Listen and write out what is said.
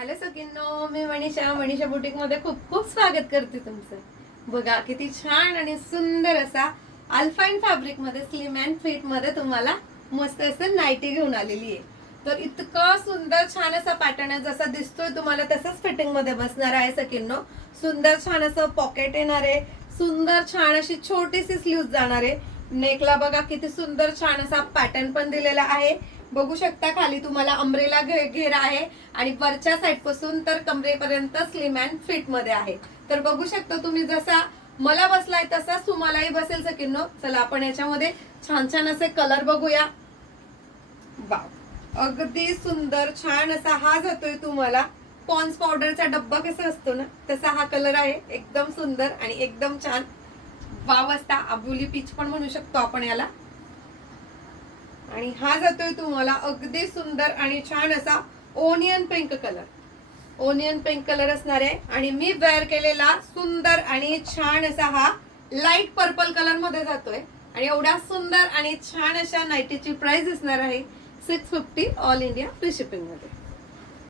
Hello सगळ्यांनो, मी Manisha boutique मध्ये खूप खूप स्वागत करते तुमचं. बघा किती छान आणि सुंदर असा अल्फाइन फॅब्रिक मध्ये स्लिम अँड फिट मध्ये तुम्हाला मस्त असं नाईटी घेऊन आलेली आहे. तर इतका सुंदर छान असा पॅटर्न आहे, जसा दिसतोय तुम्हाला तसंच फिटिंग मध्ये बसणार आहे सगळ्यांनो. सुंदर छान असं पॉकेट येणार आहे, सुंदर छान अशी छोटीशी स्लीव्ह जाणार आहे. नेकला बघा किती सुंदर छान असा पॅटर्न पण दिलेला आहे. बघू शकता खाली तुम्हाला अम्ब्रेला घेरा आहे आणि वरच्या साइड पासून तर कमरेपर्यंत स्लिम अँड फिट मध्ये आहे. तर बघू शकता तुम्ही, जसा मला बसलाय तसाच तुम्हालाही बसेल सकिनो. चला आपण याच्यामध्ये छान छान असे कलर बघूया. वाव, अगदी सुंदर छान असा हा जातोय तुम्हाला पॉन्स पावडरचा डब्बा कसा असतो ना तसा हा कलर आहे. एकदम सुंदर आणि एकदम छान वाव असता. आबुली पीच पण म्हणू शकतो आपण याला. आणि हा जातोय तुम्हाला अगदी सुंदर आणि छान असा onion pink colour. Onion pink colour असणार आहे आणि मी वेअर केलेला सुंदर आणि छान असा हा लाईट पर्पल कलर मध्ये जातोय. आणि एवढ्या सुंदर आणि छान अशा नाईटीची प्राइस असणार आहे 650 ऑल इंडिया फ्री शिपिंग मध्ये.